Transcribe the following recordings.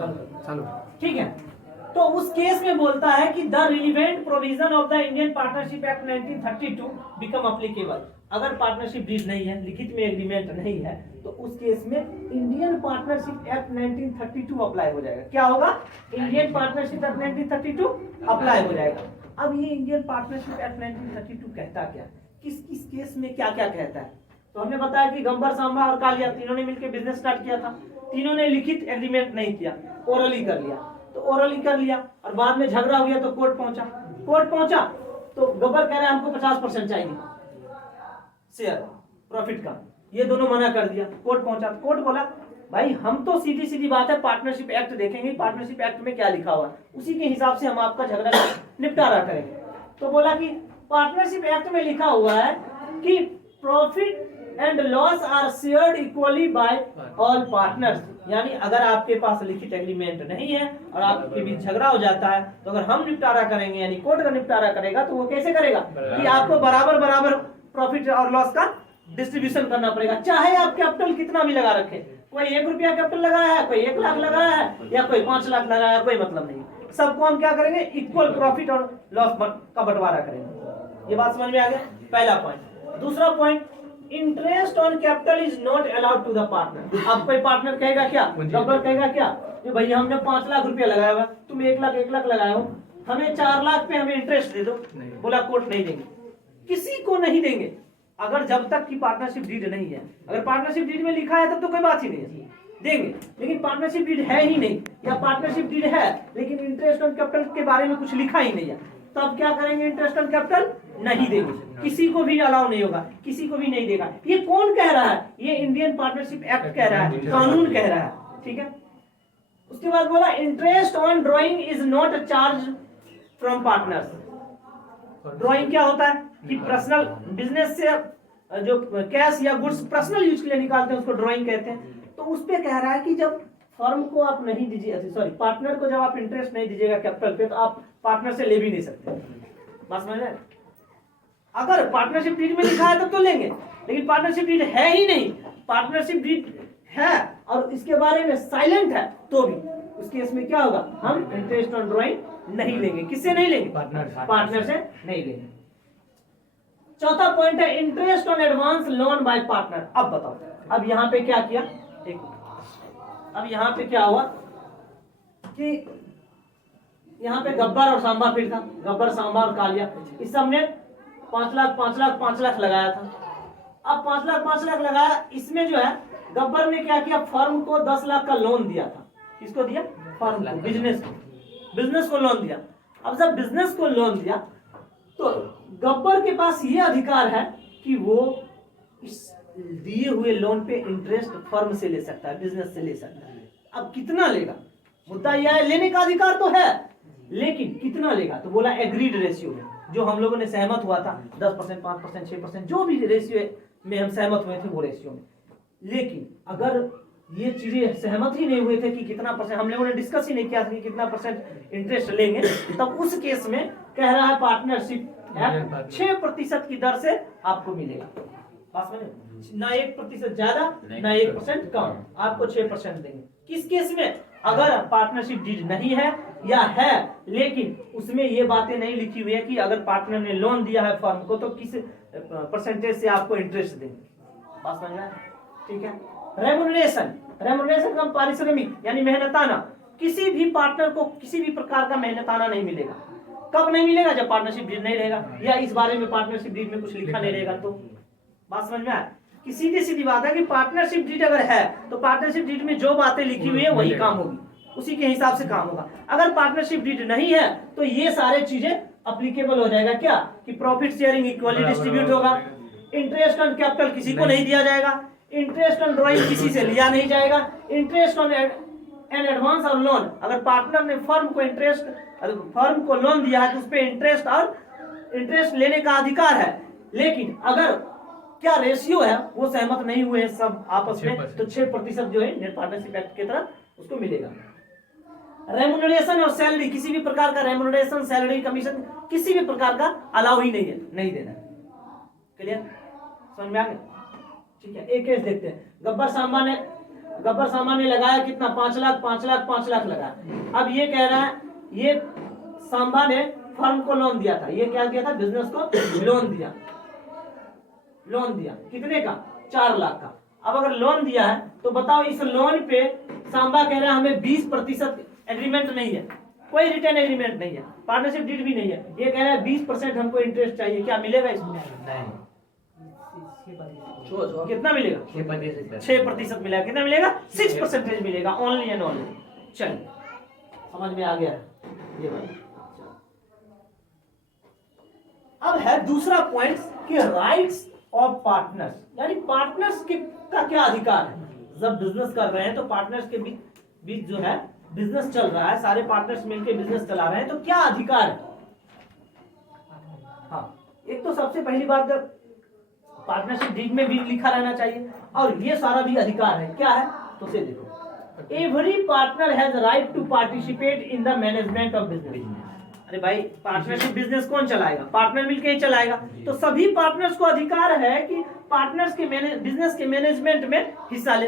चालू। ठीक है, तो उस केस में बोलता है कि the relevant provision of the Indian partnership act 1932 become applicable. अगर पार्टनरशिप डीड नहीं है, लिखित में एग्रीमेंट नहीं है, तो उस केस में इंडियन पार्टनरशिप एक्ट 1932 अप्लाई हो जाएगा। क्या होगा? इंडियन पार्टनरशिप एक्ट 1932 अप्लाई हो जाएगा। अब ये इंडियन पार्टनरशिप एक्ट 1932 कहता क्या, किस किस केस में क्या क्या कहता है? तो हमने बताया कि गब्बर, सांबा और कालिया तीनों ने मिलकर बिजनेस स्टार्ट किया था। तीनों ने लिखित एग्रीमेंट नहीं किया, ओरली कर लिया। तो ओरली कर लिया और बाद में झगड़ा हो गया तो कोर्ट पहुंचा। कोर्ट पहुंचा तो गब्बर कह रहा है हमको 50% चाहिए शेयर प्रॉफिट का, ये दोनों मना कर दिया। कोर्ट पहुंचा तो कोर्ट बोला भाई हम तो सीधी सीधी बात है पार्टनरशिप एक्ट देखेंगे, पार्टनरशिप एक्ट में क्या लिखा हुआ है, उसी के हिसाब से हम आपका झगड़ा निपटारा करेंगे। तो बोला कि पार्टनरशिप एक्ट में लिखा हुआ है कि profit and loss are shared equally by all partners. यानी अगर आपके पास लिखित एग्रीमेंट नहीं है और आपके बीच झगड़ा हो जाता है, तो अगर हम निपटारा करेंगे यानी कोर्ट का निपटारा करेगा, तो वो कैसे करेगा कि आपको बराबर बराबर प्रॉफिट और लॉस का डिस्ट्रीब्यूशन करना पड़ेगा, चाहे आप कैपिटल कितना भी लगा रखे। कोई 1 रुपया कैपिटल लगाया है, कोई 1 लाख लगाया है, या कोई 5 लाख लगाया है, कोई मतलब नहीं। सबको हम क्या करेंगे? इक्वल प्रॉफिट और लॉस का बंटवारा करेंगे। ये बात समझ में आ गया? पहला पॉइंट। दूसरा point, interest on capital is not allowed to the partner. अब कोई पार्टनर कहेगा क्या, गब्बर कहेगा क्या कि भैया हमने 5 लाख रुपया लगाया हुआ, तुम 1 लाख लगाए हो, हमें 4 लाख पे हमें इंटरेस्ट दे दो। बोला कोर्ट नहीं देंगे, किसी को नहीं देंगे, अगर जब तक की पार्टनरशिप डीड नहीं है। अगर पार्टनरशिप डीड में लिखा है तब तो कोई बात ही नहीं है, देंगे। लेकिन पार्टनरशिप डीड है ही नहीं, या पार्टनरशिप डीड है लेकिन इंटरेस्ट ऑन कैपिटल के बारे में कुछ लिखा ही नहीं है, तब क्या करेंगे? इंटरेस्ट ऑन कैपिटल नहीं देंगे, किसी को भी अलाउ नहीं होगा, किसी को भी नहीं देगा। ये कौन कह रहा है? ये इंडियन पार्टनरशिप एक्ट कह रहा है, कानून कह रहा है। ठीक है, उसके बाद बोला interest on drawing is not charge from partners. Drawing क्या होता है कि पर्सनल बिजनेस से जो कैश या गुड्स पर्सनल यूज के लिए निकालते हैं उसको ड्रॉइंग कहते हैं। तो उस पे कह रहा है कि जब फर्म को आप नहीं दीजिए, सॉरी पार्टनर को जब आप इंटरेस्ट नहीं दीजिएगा कैपिटल पे, तो आप पार्टनर से ले भी नहीं सकते। बात समझ में? अगर पार्टनरशिप डीड में लिखा है तब तो लेंगे, लेकिन पार्टनरशिप डीड है ही नहीं, पार्टनरशिप डीड है और इसके बारे में साइलेंट है, तो भी उस केस में क्या होगा? हम इंटरेस्ट ऑन ड्रॉइंग नहीं लेंगे। किससे नहीं लेंगे? पार्टनर से नहीं लेंगे। चौथा पॉइंट है interest on advance loan by partner. अब बताओ, अब यहाँ पे क्या किया? अब यहाँ पे क्या हुआ कि यहाँ पे गब्बर और सांबा फिर था, गब्बर, सांबा और कालिया, इस सब ने 5 लाख लगाया था। अब 5 लाख लगाया, इसमें जो है गब्बर ने क्या किया? फर्म को 10 लाख का लोन दिया था। किसको दिया? फर्म को, बिजनेस को लोन दिया। अब जब बिजनेस को लोन दिया तो गब्बर के पास ये अधिकार है कि वो इस दिए हुए लोन पे इंटरेस्ट फर्म से ले सकता है, बिजनेस से ले सकता है। अब कितना लेगा? मुद्दा यह है, लेने का अधिकार तो है, लेकिन कितना लेगा? तो बोला एग्रीड रेशियो में, जो हम लोगों ने सहमत हुआ था, 10%, 5%, 6%, जो भी रेशियो में हम सहमत हुए थे वो रेशियो में। लेकिन अगर ये चीजें सहमत ही नहीं हुए थे कि कितना परसेंट, हम लोगों ने डिस्कस ही नहीं किया था कि कितना परसेंट इंटरेस्ट लेंगे, तब उस केस में कह रहा है पार्टनरशिप एक्ट 6% की दर से आपको मिलेगा। बात समझे? ना 1% ज्यादा ना 1% कम, आपको 6% देंगे। किस केस में? अगर पार्टनरशिप डीड नहीं है या है लेकिन उसमें ये बातें नहीं लिखी हुई है कि अगर पार्टनर ने लोन दिया है फर्म को तो किस परसेंटेज से आपको इंटरेस्ट देंगे। बात समझ में? ठीक है। रेमुनरेशन का पारिश्रमिक यानी मेहनताना, किसी भी पार्टनर को किसी भी प्रकार का मेहनताना नहीं मिलेगा। कब नहीं मिलेगा? जब पार्टनरशिप डीड नहीं रहेगा या इस बारे में पार्टनरशिप डीड में कुछ लिखा नहीं रहेगा। तो बात समझ में आया कि सीधी बात है कि पार्टनरशिप डीड अगर है तो पार्टनरशिप डीड में जो बातें लिखी हुई है वही काम होगी, उसी के हिसाब से काम होगा। अगर पार्टनरशिप डीड नहीं है तो ये सारे चीजें अप्लीकेबल हो जाएगा। क्या कि प्रॉफिट शेयरिंग इक्वली डिस्ट्रीब्यूट होगा, इंटरेस्ट ऑन कैपिटल किसी को नहीं दिया जाएगा, इंटरेस्ट ऑन ड्रॉइंग किसी से लिया नहीं जाएगा, इंटरेस्ट ऑन एन एडवांस और लोन, अगर पार्टनर ने फर्म को लोन दिया है तो उस पर इंटरेस्ट लेने का अधिकार है। लेकिन अगर क्या रेशियो है वो सहमत नहीं हुए सब आपस में, तो 6% जो है नेट पार्टनरशिप एक्ट की तरफ उसको मिलेगा। रेमुनरेशन और सैलरी, किसी भी प्रकार का रेमुनरेशन, सैलरी, कमीशन किसी भी प्रकार का अलाउ ही नहीं है, नहीं देना। क्लियर? समझ में आ गया? ठीक है, एक केस देखते हैं। गब्बर सांबा ने गब्बर सामा ने लगाया कितना, 5 लाख 5 लाख 5 लाख लगाया। अब ये कह रहा है, ये सांबा ने फर्म को लोन दिया था, ये क्या दिया था, बिजनेस को लोन दिया, लोन दिया कितने का, 4 लाख का। अब अगर लोन दिया है तो बताओ, इस लोन पे सांबा कह रहा है हमें 20% एग्रीमेंट नहीं है, कोई रिटर्न एग्रीमेंट नहीं है, पार्टनरशिप डीड भी नहीं है, ये कह रहा है 20% हमको इंटरेस्ट चाहिए, क्या मिलेगा इसमें? नहीं, कितना मिलेगा? 6% मिलेगा। कितना मिलेगा? 6% मिलेगा, ओनली एंड ओनली। चलिए समझ में आ गया ये बात। अब है दूसरा पॉइंट कि राइट्स ऑफ पार्टनर्स, यानी पार्टनर्स के का क्या अधिकार है। जब बिजनेस कर रहे हैं तो पार्टनर्स के बीच जो है बिजनेस चल रहा है, सारे पार्टनर्स मिलकर बिजनेस चला रहे हैं, तो क्या अधिकार है? हाँ, एक तो सबसे पहली बात पार्टनरशिप डीड में भी लिखा रहना चाहिए, और ये सारा भी अधिकार है। क्या है तो से देखो, every partner has right to participate in the management of business. अरे भाई, पार्टनरशिप बिजनेस कौन चलाएगा? पार्टनर मिलके ही चलाएगा। तो सभी पार्टनर्स को अधिकार है कि पार्टनर्स के बिजनेस के मैनेजमेंट में हिस्सा ले,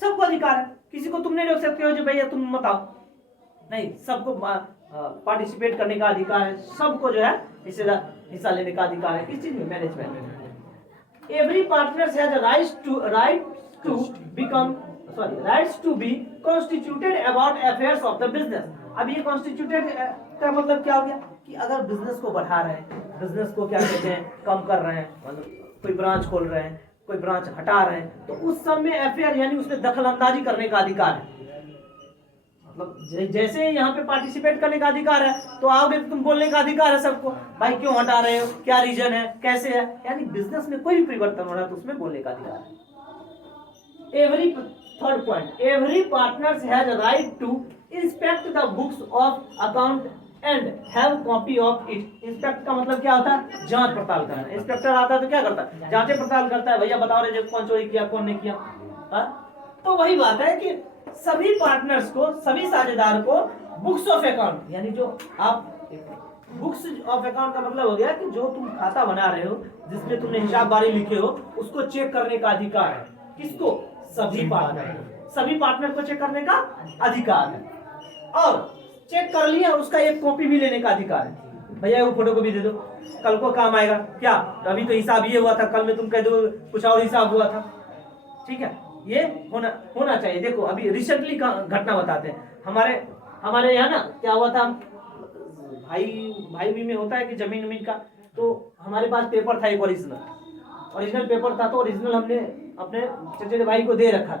सबको अधिकार है। किसी को तुम नहीं रोक सकते हो जो भैया तुम मत आओ, नहीं, सबको पार्टिसिपेट करने का अधिकार है, सबको जो है हिस्सा लेने का अधिकार है। किस चीज में? मैनेजमेंट में। Every partners has rights to be constituted about affairs of the business. अब ये कॉन्स्टिट्यूटेड का मतलब क्या हो गया कि अगर बिजनेस को बढ़ा रहे हैं, बिजनेस को क्या कहते हैं, कम कर रहे हैं, मतलब कोई ब्रांच खोल रहे हैं, कोई ब्रांच हटा रहे हैं, तो उस सब में अफेयर यानी उसमें दखल अंदाजी करने का अधिकार है। मतलब जैसे यहाँ पे पार्टिसिपेट करने का अधिकार है, तो आओगे तो तुम बोलने का अधिकार है सबको, भाई क्यों हटा रहे हो, क्या रीजन है, कैसे है, यानी बिजनेस में कोई भी परिवर्तन हो रहा है तो उसमें बोलने का अधिकार है। Third point, every partners has right to inspect the books of account and have copy of it. Inspect का मतलब क्या होता है? जांच पड़ताल करना। इंस्पेक्टर आता है तो क्या करता है? जांच पड़ताल करता है, भैया बताओ रे कौन चोरी किया कौन नहीं किया। तो वही बात है कि सभी पार्टनर्स को, सभी साझेदार को बुक्स ऑफ अकाउंट, यानी जो आप बुक्स ऑफ अकाउंट का मतलब हो गया कि जो तुम खाता बना रहे हो, जिसमें तुमने हिसाब बारी लिखे हो, उसको चेक करने का अधिकार है। किसको? सभी पार्टनर को चेक करने का अधिकार है, और चेक कर लिया उसका एक कॉपी भी लेने का अधिकार है। भैया वो फोटो को भी दे दो, कल को काम आएगा। क्या अभी तो हिसाब ये हुआ था, कल में तुम कह दो कुछ और हिसाब हुआ था। ठीक है, ये होना चाहिए। देखो अभी रिसेंटली का घटना बताते हैं। हमारे यहाँ ना क्या हुआ था, भाई में होता है कि जमीन का, तो हमारे पास पेपर था, एक ओरिजिनल पेपर था, तो ओरिजिनल हमने अपने चचेरे भाई को दे रखा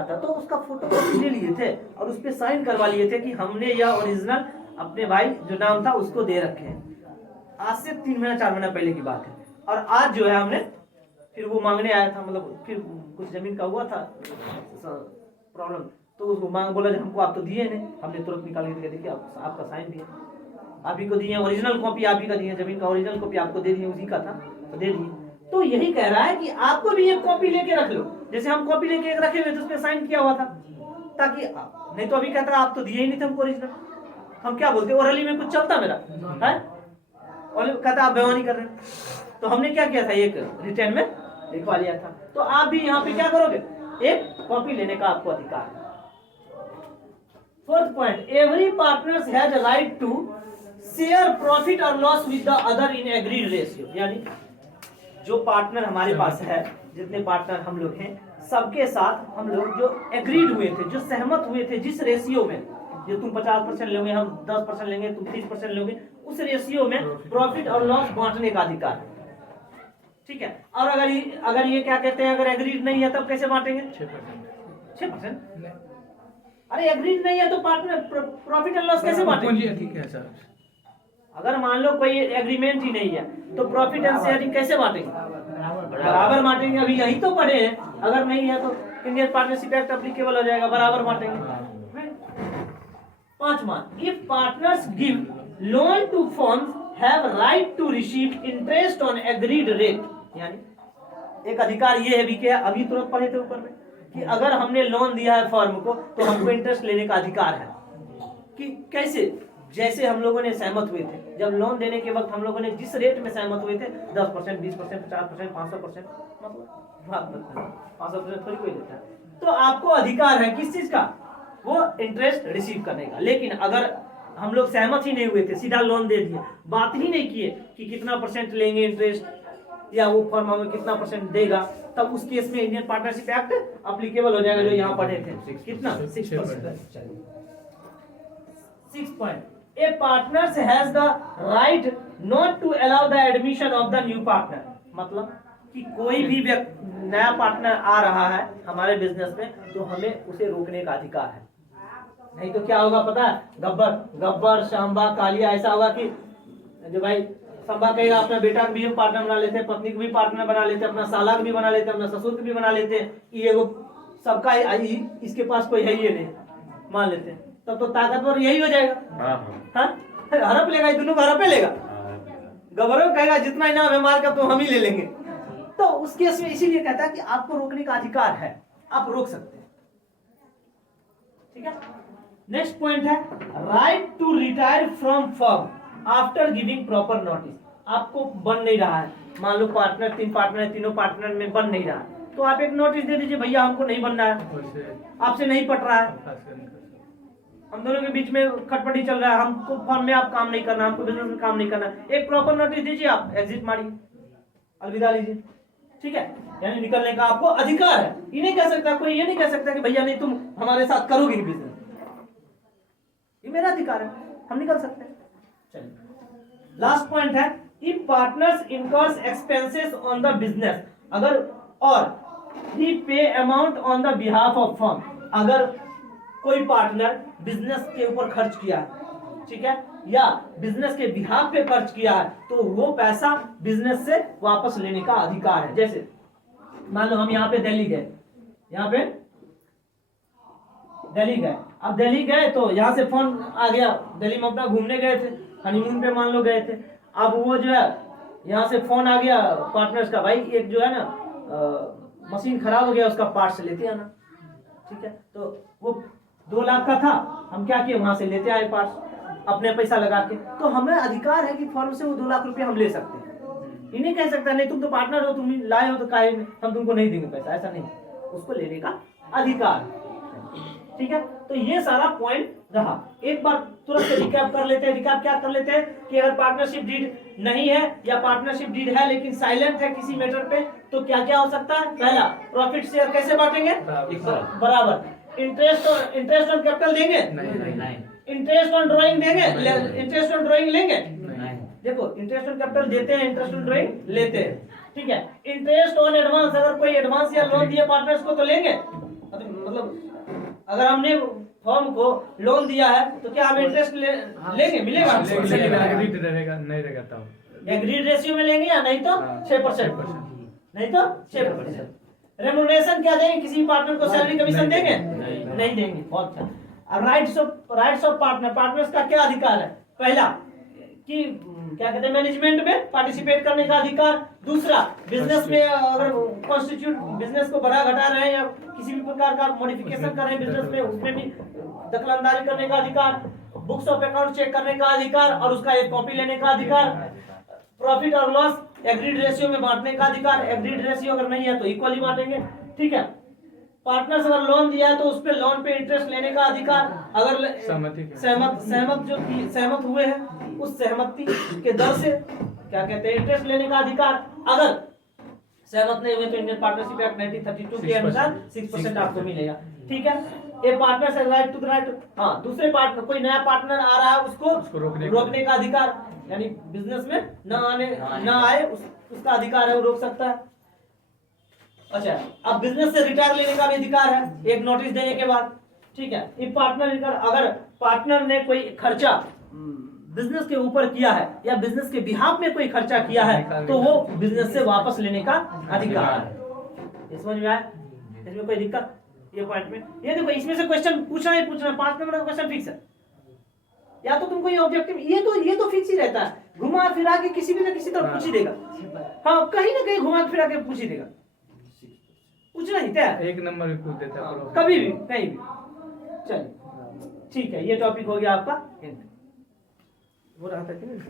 था, तो उसका फोटो ले लिए थे और उस पर साइन करवा लिए थे कि हमने यह ओरिजिनल अपने भाई जो नाम था उसको दे रखे हैं। आज से 3 महीना 4 महीना पहले की बात है। और आज जो है हमने फिर वो मांगने आया था, मतलब फिर कुछ जमीन का हुआ था प्रॉब्लम, तो उसको बोला हमको आप तो दिए नहीं। हमने तुरंत निकाल के देखिए आपका साइन दिया, आप ही को दिए, ओरिजिनल कॉपी आप ही का दिए, जमीन का ओरिजिनल कॉपी आपको दे दिए, उसी का था तो दे दिए। तो यही कह रहा है कि आपको भी एक कॉपी लेके रख लो, जैसे हम कॉपी लेके एक रखे हुए थे उसमें साइन किया हुआ था, ताकि नहीं तो अभी कहता आप तो दिए ही नहीं थे हमको ओरिजिनल। हम क्या बोलते, ओरली में कुछ चलता मेरा है, और कहता आप बेईमानी कर रहे हैं। तो हमने क्या किया था, एक रिटर्न में लिखवा लिया था। तो आप भी यहाँ पे क्या करोगे, एक कॉपी लेने का आपको अधिकार है। Fourth point, every partners has a right to share profit और loss with the other in agreed ratio. यानी जो पार्टनर हमारे पास है, जितने पार्टनर हम लोग हैं, सबके साथ हम लोग जो एग्रीड हुए थे, जो सहमत हुए थे, जिस रेशियो में, जो तुम 50% लोगे, हम 10% लेंगे, तुम 30% लोगे, उस रेशियो में प्रॉफिट और लॉस बांटने का अधिकार है। ठीक है, और अगर ये क्या कहते हैं, अगर एग्रीड नहीं है तब कैसे बांटेंगे? 6%। अरे एग्रीड नहीं है तो पार्टनर प्रॉफिट एंड लॉस कैसे बांटेंगे? ठीक है सर, अगर मान लो कोई एग्रीमेंट ही नहीं है तो प्रॉफिट एंड शेयरिंग कैसे बांटेंगे? बराबर बांटेंगे। अभी यही तो पढ़े हैं, अगर नहीं है तो इंडियन पार्टनरशिप एक्ट एप्लीकेबल हो जाएगा, बराबर बांटेंगे। 5वां, if partners give loan to firms have right to receive interest on agreed rate. यानी एक अधिकार ये है भी कि अभी तुरंत पढ़े थे ऊपर में कि अगर हमने लोन दिया है फर्म को तो हमको इंटरेस्ट लेने का अधिकार है। कि कैसे? जैसे हम लोगों ने सहमत हुए थे, जब लोन देने के वक्त हम लोगों ने जिस रेट में सहमत हुए थे, 10%, 20%, 50%, 500%, मतलब 500% थोड़ी कोई लेता है, तो आपको अधिकार है किस चीज का, वो इंटरेस्ट रिसीव करने का। लेकिन अगर हम लोग सहमत ही नहीं हुए थे, सीधा लोन दे दिए, बात ही नहीं किए कि कितना % लेंगे इंटरेस्ट या वो फर्म हमें कितना % देगा, तब उस केस में इंडियन पार्टनरशिप एक्ट अप्लीकेबल हो जाएगा, जो यहाँ पढ़े थे कितना 6%। 6 point, a partner has the right not to allow the admission of the new partner, मतलब कि कोई भी नया पार्टनर आ रहा है हमारे बिजनेस में तो हमें उसे रोकने का अधिकार है। नहीं तो क्या होगा पता है, गब्बर शांबा कालिया ऐसा होगा कि जो भाई संभा कहेगा अपना बेटा को भी हम पार्टनर बना लेते हैं, पत्नी को भी पार्टनर बना लेते हैं, अपना साला को भी बना लेते हैं, अपना ससुर को भी बना लेते हैं, ये वो सबका इसके पास कोई है ही नहीं मान लेते हैं, तब तो ताकतवर यही हो जाएगा। हाँ हड़प लेगा, दोनों को हड़पे लेगा, गब्बर कहेगा जितना इनाम है मार कर तो हम ही ले लेंगे। तो उस केस में इसीलिए कहता है कि आपको रोकने का अधिकार है, आप रोक सकते हैं। ठीक है, नेक्स्ट पॉइंट है right to retire from firm after giving proper notice. आपको बन नहीं रहा है, मान लो पार्टनर 3 पार्टनर है, तीनों पार्टनर में बन नहीं रहा है, तो आप एक नोटिस दे दीजिए, भैया हमको नहीं बनना है, आपसे नहीं पट रहा है, हम दोनों के बीच में खटपटी चल रहा है, हमको फर्म में आप काम नहीं करना, हमको बिजनेस में काम नहीं करना, एक प्रॉपर नोटिस दीजिए, आप एग्जिट मारिए, अलविदा लीजिए। ठीक है, यानी निकलने का आपको अधिकार है। ये नहीं कह सकता कोई, ये नहीं कह सकता कि भैया नहीं तुम हमारे साथ करोगे बिजनेस, ये मेरा अधिकार है, हम निकल सकते हैं। चलिए लास्ट पॉइंट है if partners incurs expenses on the business, अगर और ही पे amount on the behalf of firm, अगर कोई पार्टनर बिजनेस के ऊपर खर्च किया है, ठीक है, या बिजनेस के बिहाफ पे खर्च किया है, तो वो पैसा बिजनेस से वापस लेने का अधिकार है। जैसे मान लो हम यहाँ पे दिल्ली गए, यहाँ पे दिल्ली गए, अब दिल्ली गए तो यहाँ से फोन आ गया, दिल्ली में अपना घूमने गए थे, हनीमून पे मान लो गए थे, अब वो जो है यहाँ से फोन आ गया पार्टनर्स का, भाई एक जो है ना मशीन खराब हो गया, उसका पार्ट्स लेते आना। ठीक है, तो वो 2 लाख का था, हम क्या किए वहां से लेते आए पार्ट्स अपने पैसा लगा के, तो हमें अधिकार है कि फर्म से वो 2 लाख रुपए हम ले सकते हैं। ये नहीं कह सकता नहीं तुम तो पार्टनर हो, तुम लाए हो तो काहे हम तुमको नहीं देंगे पैसा, ऐसा नहीं, उसको लेने का अधिकार। ठीक है, तो ये सारा पॉइंट रहा। एक बार तुरंत रिकैप कर लेते हैं। रिकैप क्या कर लेते हैं कि अगर पार्टनरशिप डीड नहीं है या पार्टनरशिप डीड है लेकिन साइलेंट है किसी मैटर पे, तो क्या क्या हो सकता है। पहला, प्रॉफिट शेयर कैसे बांटेंगे, बराबर। इंटरेस्ट ऑन कैपिटल देंगे, इंटरेस्ट ऑन ड्राइंग देंगे, इंटरेस्ट ऑन ड्राइंग लेंगे, देखो इंटरेस्ट ऑन कैपिटल देते हैं, इंटरेस्ट ऑन ड्राइंग लेते हैं। ठीक है, इंटरेस्ट ऑन एडवांस, अगर कोई एडवांस या लोन दिया पार्टनर्स को तो लेंगे, मतलब अगर हमने फर्म को लोन दिया है तो क्या हमें इंटरेस्ट लेंगे, मिलेगा, एग्रीड रहेगा नहीं रहेगा तब एग्रीड रेशियो में लेंगे या नहीं तो 6%, नहीं तो 6%। रेमुनरेशन क्या देंगे, किसी पार्टनर को सैलरी कमीशन देंगे, नहीं देंगे। बहुत अच्छा। राइट्स ऑफ पार्टनर, पार्टनर्स का क्या अधिकार है। पहला कि क्या कहते हैं मैनेजमेंट में पार्टिसिपेट करने का अधिकार। दूसरा, बिजनेस में अगर कॉन्स्टिट्यूट बिजनेस को बढ़ा घटा रहे हैं या किसी भी प्रकार का मॉडिफिकेशन कर रहे हैं बिजनेस में, उसमें भी दखलंदाजी करने का अधिकार। बुक्स ऑफ अकाउंट चेक करने का अधिकार और उसका एक कॉपी लेने का अधिकार। प्रॉफिट और लॉस एग्रीड रेशियो में बांटने का अधिकार। एग्रीड रेशियो अगर नहीं है तो इक्वली बांटेंगे। ठीक है, पार्टनर्स अगर लोन दिया है तो उस पे लोन पे इंटरेस्ट लेने का अधिकार। अगर सहमत हुए हैं उस सहमति के दर से क्या कहते हैं इंटरेस्ट लेने का अधिकार। अगर सहमत नहीं हुए तो इंडियन पार्टनरशिप एक्ट 1932 के अनुसार 6% आपको मिलेगा। ठीक है, a partner right to the right, हाँ दूसरे पार्टनर, कोई नया पार्टनर आ रहा है उसको रोकने का अधिकार, यानी बिजनेस में न आए उसका अधिकार है, वो रोक सकता है। अच्छा, अब बिजनेस से रिटायर लेने का भी अधिकार है एक नोटिस देने के बाद। ठीक है, इफ पार्टनर, अगर पार्टनर ने कोई खर्चा बिजनेस के ऊपर किया है या बिजनेस के बिहाफ में कोई खर्चा किया है तो वो बिजनेस से वापस लेने का अधिकार है। समझ में आया, इसमें कोई दिक्कत ये पॉइंट में। ये देखो इसमें से क्वेश्चन पूछना ही पूछना, 5 नंबर का क्वेश्चन फिक्स है। या तो तुमको ये ऑब्जेक्टिव ये तो फिक्स ही रहता है, घुमा फिरा के किसी भी ना किसी तरह पूछ ही देगा। हाँ, कहीं ना कहीं घुमा फिरा के पूछ ही देगा, पूछना ही क्या, 1 नंबर भी पूछ देता है कभी भी कहीं भी। चलिए ठीक है, ये टॉपिक हो गया आपका, हो रहा था कि नहीं।